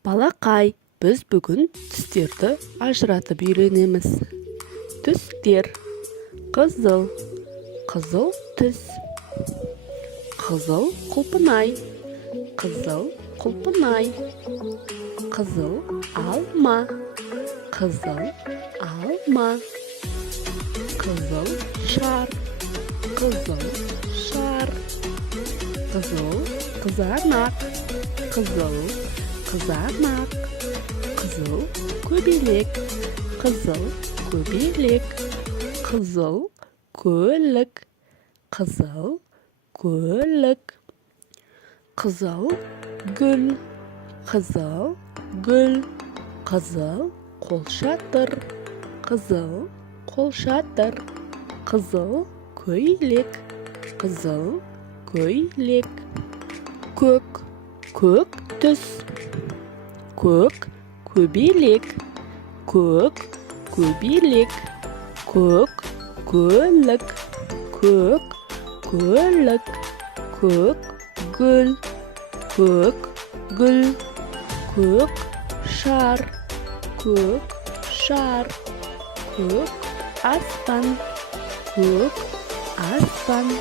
Балақай, біз бүгін түстерді ажыратып үйренеміз. Түстер: қызыл, қызыл түс. Қызыл құлпынай, қызыл құлпынай. Қызыл алма, қызыл алма. Қызыл шар, қызыл шар. Қызыл қызанақ, қызыл қызанақ. Қызыл көбелек, қызыл көбелек. Қызыл көлік, қызыл көлік. Қызыл гүл, қызыл гүл. Қызыл қолшатыр, қызыл қолшатыр. Қызыл көйлек, қызыл көйлек. Көк, көк түс. Көк көбелек, көк көбелек. Көк көлік, көк көлік. Көк гүл, көк гүл. Көк шар, көк шар. Көк аспан, көк аспан.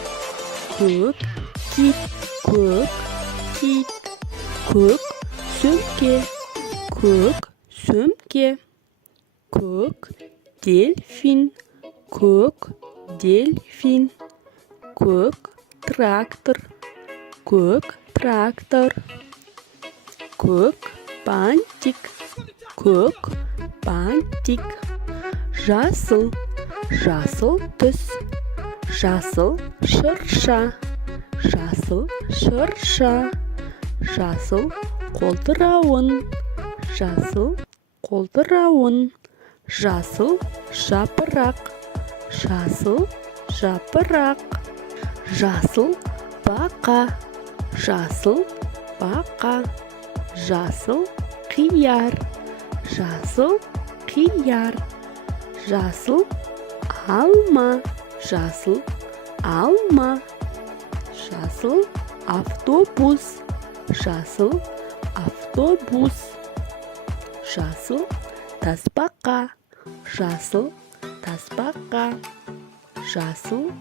Көк кит, көк кит. Көк сөмке, көк сөмке. Көк дельфин, көк дельфин. Көк трактор, көк трактор. Көк бантик, көк бантик. Жасыл, жасыл түс. Жасыл шырша, жасыл шырша. Жасыл қолтырауын, жасыл қолтырауын. Жасыл жапырақ, жасыл жапырақ. Жасыл бақа, жасыл бақа. Жасыл қияр, жасыл қияр. Жасыл алма, жасыл алма. Жасыл автобус, жасыл автобус. Жасыл тасбақа, жасыл тасбақа. Жасыл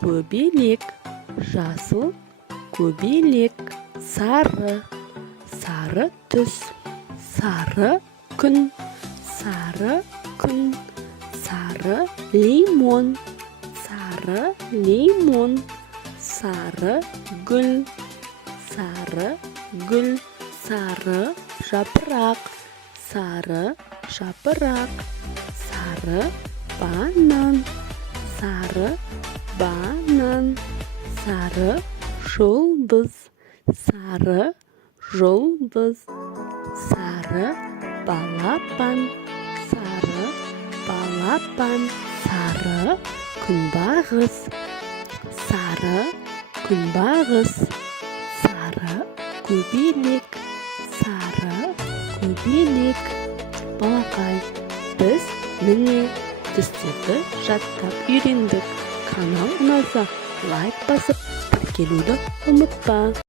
көбелек, жасыл көбелек. Сары, сары түс. Сары күн, сары күн. Сары лимон, сары лимон. Сары гүл, сары гүл. Сары жапырақ, сары жапырақ. Сары банан, сары банан. Сары жұлдыз, сары жұлдыз. Сары балапан, сары балапан. Сары күнбағыс, сары күнбағыс. Сары көбелек, сары көбелек. Балақай, біз міне түстерді жаттап үйрендік. Канал ұнаса лайк басып тіркелуді ұмытпа.